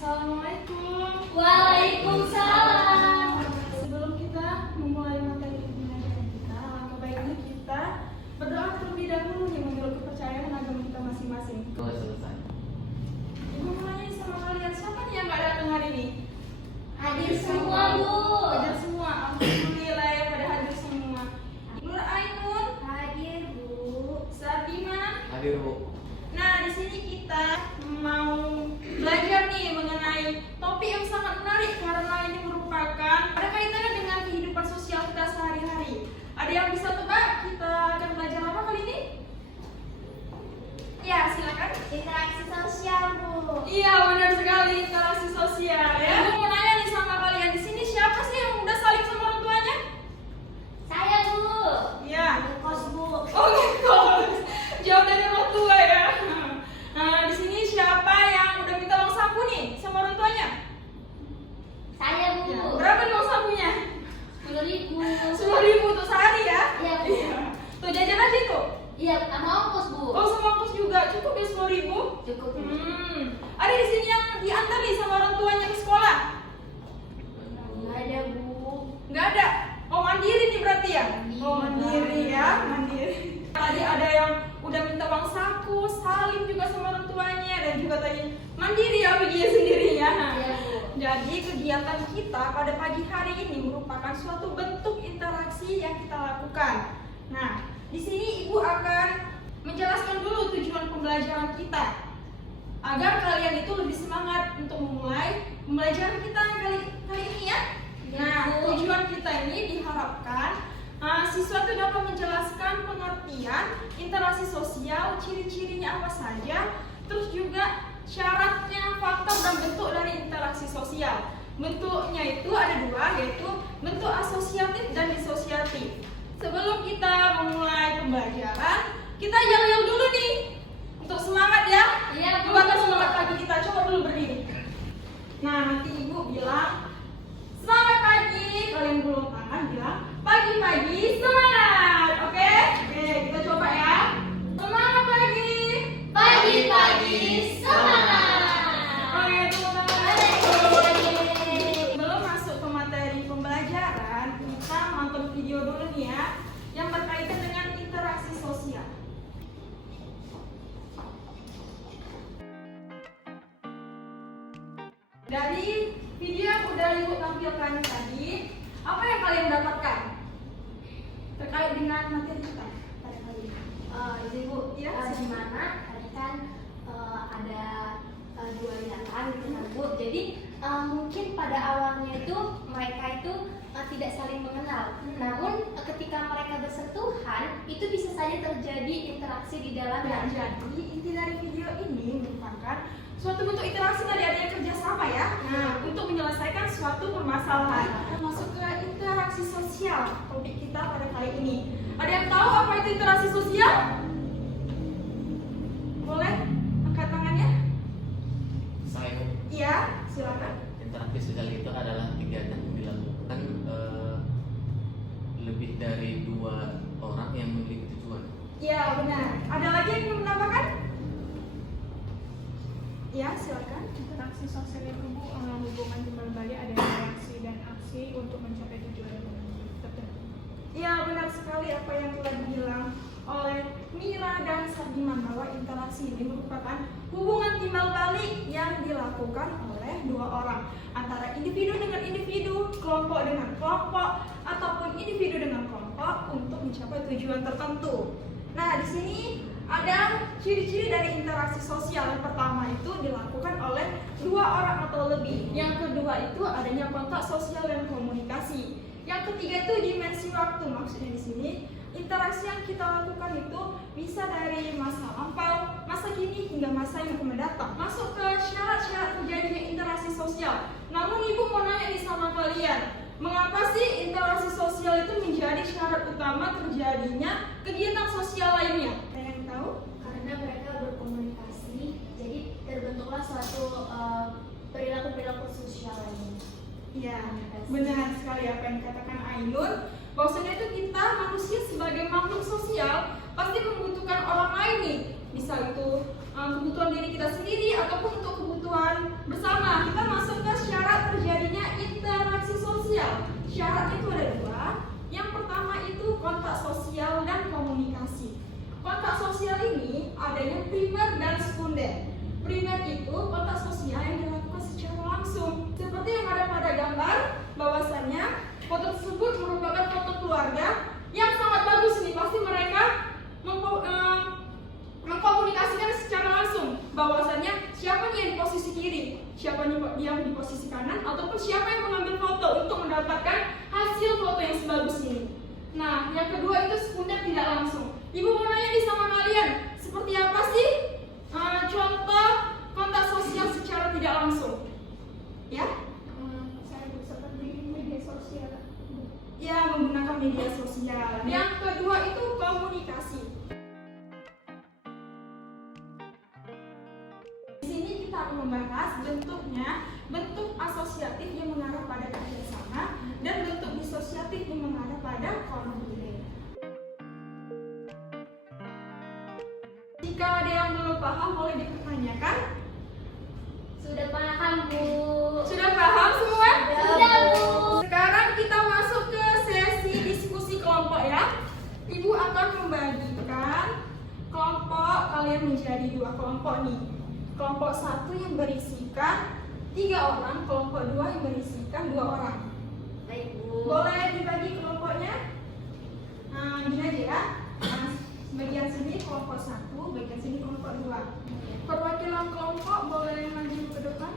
Assalamualaikum. Waalaikumsalam. Sebelum kita memulai materi pembelajaran kita, alangkah baiknya kita berdoa terlebih dahulu nih menurut kepercayaan agama kita masing-masing. Kalau selesai. Ibu mau nanya sama kalian, siapa nih yang nggak datang hari ini? Hadir semua, Bu. Hadir semua. Alhamdulillah ya pada hadir semua. Nur Ainun, Hadir, Bu. Sabima. Hadir, Bu. Nah, di sini kita mau belajar nih mengenai topik yang sangat menarik karena ini merupakan ada kaitannya dengan kehidupan sosial kita sehari-hari. Ada yang bisa tebak kita akan belajar apa kali ini? Ya, silakan. Interaksi sosial, Bu. Iya, benar sekali, interaksi sosial ya. Aku mau nanya nih sama kalian, di sini siapa sih yang udah saling sama orang tuanya? Saya, Bu. Iya. Kos, Bu. Oh, ngekos. Jauh dari orang tua ya. Nah, di sini siapa yang udah minta uang saku nih sama orang tuanya? Saya, Bu. Ya. Berapa nih uang sakunya? 10.000. 10.000 untuk sehari ya? Iya, Bu. Tuh jajan aja tuh. Iya, sama ongkos, Bu. Oh, sama ongkos juga cukup ya 10.000? Cukup, Bu. Ada di sini yang diantar nih sama orang tuanya ke sekolah? Nggak ada, Bu. Nggak ada. Oh, mandiri nih berarti ya? Mandiri. Oh, mandiri ya, mandiri. Tadi ada yang udah minta uang saku, salim juga sama orang tuanya, dan juga tadi mandiri ya pergi sendirinya. Iya, Bu. Jadi kegiatan kita pada pagi hari ini merupakan suatu bentuk interaksi yang kita lakukan. Nah, di sini Ibu akan menjelaskan dulu tujuan pembelajaran kita agar kalian itu lebih semangat untuk memulai pembelajaran kita kali ini ya. Nah, tujuan kita ini diharapkan siswa itu dapat menjelaskan pengertian interaksi sosial, ciri-cirinya apa saja, terus juga syaratnya, faktor dan bentuk dari interaksi sosial. Bentuknya itu ada dua, yaitu bentuk asosiatif dan disosiatif. Sebelum kita memulai pembelajaran, kita yel-yel dulu nih untuk semangat ya. Iya, Bu. Coba semangat pagi kita, coba dulu berdiri. Nah, nanti Ibu bilang semangat pagi, kalian gulung tangan bilang pagi-pagi semangat. Oke? Oke, kita coba ya. Semangat pagi. Pagi-pagi semangat. Oke, tepuk tangan. Sebelum masuk ke materi pembelajaran, kita nonton video dulu nih ya, yang berkaitan dengan interaksi sosial. Dari video yang udah Ibu tampilkan tadi, apa yang kalian dapatkan terkait dengan materi kita pada kali ini? Jadi, Bu, Iya, di mana tadi kan ada dua liatan gitu kan, Bu. Jadi mungkin pada awalnya itu mereka itu tidak saling mengenal. Namun ketika mereka bersentuhan itu bisa saja terjadi interaksi di Nah, dalamnya. jadi inti dari video ini merupakan suatu bentuk interaksi tadi, ada yang kerjasama ya. Nah, untuk menyelesaikan suatu permasalahan. Masuk ke interaksi sosial topik kita pada kali ini. Ada yang tahu apa itu interaksi sosial? Boleh angkat tangannya? Saya. Iya, silakan. Interaksi sosial itu adalah kegiatan yang dilakukan lebih dari dua orang yang memiliki tujuan. Iya, benar. Ada lagi yang ingin menambahkan? Iya, silakan. Interaksi sosial itu hubungan timbal balik ada reaksi dan aksi untuk mencapai tujuan tertentu. Iya, benar sekali apa yang telah dibilang oleh Mira dan Sardiman bahwa interaksi ini merupakan hubungan timbal balik yang dilakukan oleh dua orang antara individu dengan individu, kelompok dengan kelompok, ataupun individu dengan kelompok untuk mencapai tujuan tertentu. Nah, di sini ada ciri-ciri dari interaksi sosial. Yang pertama itu dilakukan oleh dua orang atau lebih. Yang kedua itu adanya kontak sosial dan komunikasi. Yang ketiga itu dimensi waktu. Maksudnya di sini interaksi yang kita lakukan itu bisa dari masa lampau, masa kini hingga masa yang akan mendatang. Masuk ke syarat-syarat terjadinya interaksi sosial. Namun Ibu mau nanya nih sama kalian, mengapa sih interaksi sosial itu menjadi syarat utama terjadinya kegiatan sosial lainnya? Ada yang tahu? Karena mereka berkomunikasi, jadi terbentuklah suatu perilaku-perilaku sosial lainnya. Iya, benar sekali apa yang dikatakan Ainun. Bahwasanya itu kita manusia sebagai makhluk sosial pasti membutuhkan orang lain nih. Bisa itu kebutuhan diri kita sendiri ataupun untuk kebutuhan bersama. Kita gambar bahwasannya foto tersebut merupakan foto keluarga yang sangat bagus nih. Pasti mereka mengkomunikasikan secara langsung bahwasannya siapa nih yang di posisi kiri, siapa nih yang di posisi kanan, ataupun siapa yang mengambil foto untuk mendapatkan hasil foto yang sebagus ini. Nah, yang kedua itu sekunder tidak langsung. Ibu mau nanya nih sama kalian, seperti apa sih contoh kontak sosial secara tidak langsung? Ya? Saya seperti media sosial. Ya, menggunakan media sosial. Yang kedua itu komunikasi. Di sini kita akan membahas bentuknya, bentuk asosiatif yang mengarah pada kerjasama dan bentuk disosiatif yang mengarah pada konflik. Jika ada yang belum paham boleh dipertanyakan. Sudah paham, Bu. Sudah paham semua? Sudah, Bu. Sekarang kita masuk ke sesi diskusi kelompok ya. Ibu akan membagikan kelompok kalian menjadi 2 kelompok nih. Kelompok 1 yang berisikan 3 orang, kelompok 2 yang berisikan 2 orang. Baik, Bu. Boleh dibagi kelompoknya? Gini aja ya. Bagian sini kelompok 1, bagian sini kelompok 2. Perwakilan kelompok boleh maju ke depan.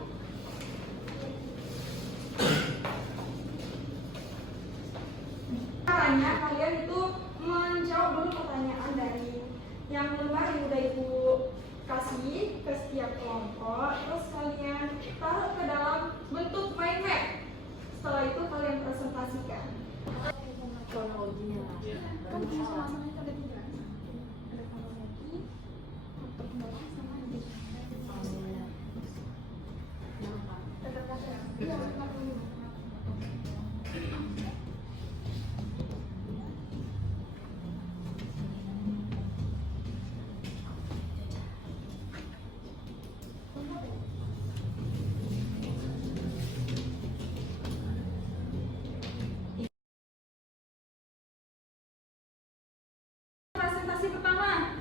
Caranya kalian itu menjawab dulu pertanyaan dari yang lembar yang udah ibu kasih ke setiap kelompok, terus kalian taruh ke dalam bentuk mind map. Setelah itu kalian presentasikan. Kan sama-sama itu ada 3. Ada kronologi, perkembangan sama iya, presentasi pertama.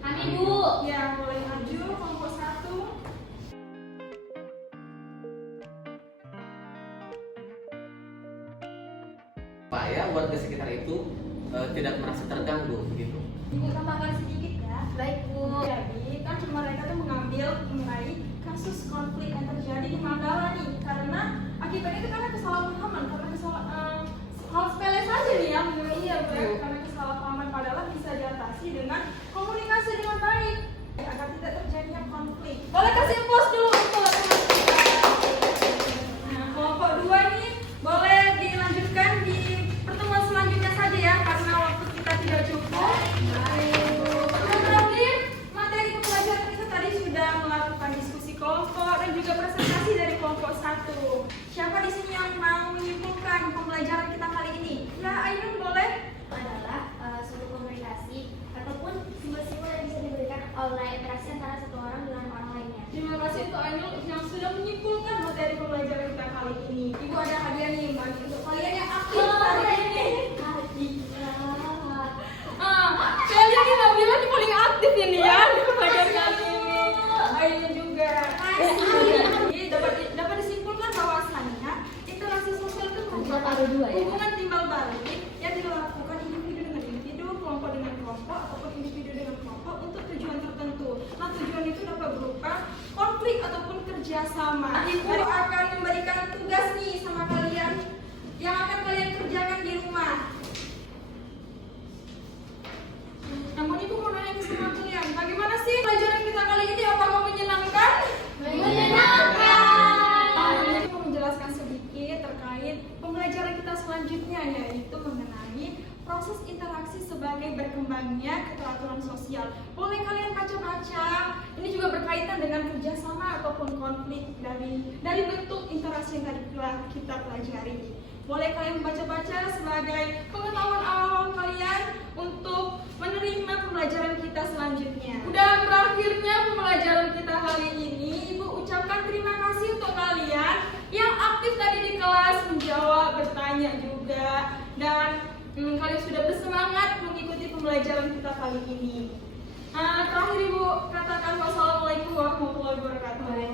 Kami, Bu. Ya, boleh maju kelompok 1. Supaya warga sekitar itu tidak merasa terganggu begitu. Ibu tambahkan sedikit ya. Baik, Bu. Jadi kan mereka tuh mengambil mengenai kasus konflik yang terjadi di Manggala nih, karena akibatnya itu karena kesalahpahaman, karena hal sepele saja nih ya, iya karena kesalahpahaman padahal bisa diatasi dengan komunikasi dengan baik agar tidak terjadinya konflik. Boleh kasih applause dulu untuk teman-teman. Nah, kelompok 2 ini boleh dilanjutkan di pertemuan selanjutnya saja ya, karena waktu kita tidak cukup. Dan terakhir, materi pembelajaran kita tadi sudah melakukan diskusi kelompok dan juga presentasi dari kelompok 1. Siapa di sini yang mau menyimpulkan pembelajaran kita kali ini? Ya, Ainun boleh. Adalah suatu komunikasi ataupun simbol-simbol yang bisa diberikan oleh interaksi antara satu orang dengan orang lainnya. Terima kasih untuk Ainul yang sudah menyimpulkan materi pembelajaran kita kali ini. Ibu ada hadiah nih bagi untuk kalian yang aktif hari ini. Kalian ini Nabila nih paling aktif ini ya di pembelajaran kali ini. Ainul juga. Dapat disimpulkan bahwasannya interaksi sosial itu merupakan Ada 2 ya? hubungan timbal balik yang dilakukan individu dengan individu, kelompok dengan kelompok, ataupun individu dengan kelompok untuk tujuan tertentu. Nah, tujuan itu dapat berupa konflik ataupun kerjasama. Ibu akan memberikan tugas nih sama kalian yang akan kalian kerjakan di rumah. Namun ibu mau nanya ke semua kalian, bagaimana sih pelajaran kita kali ini? Apakah menyenangkan? Ini mau menjelaskan sedikit terkait pembelajaran kita selanjutnya, yaitu mengenai proses interaksi sebagai berkembangnya keteraturan sosial. Boleh kalian baca-baca. Ini juga berkaitan dengan kerjasama ataupun konflik dari bentuk interaksi yang tadi kita pelajari. Boleh kalian baca-baca sebagai pengetahuan awal kalian untuk menerima pembelajaran kita selanjutnya. Udah berakhirnya pembelajaran kita kali ini. Ibu ucapkan terima kasih untuk kalian yang aktif tadi di kelas, menjawab, bertanya juga, dan kalian sudah bersemangat mengikuti pembelajaran kita kali ini. Terakhir Ibu katakan wassalamualaikum warahmatullahi wabarakatuh.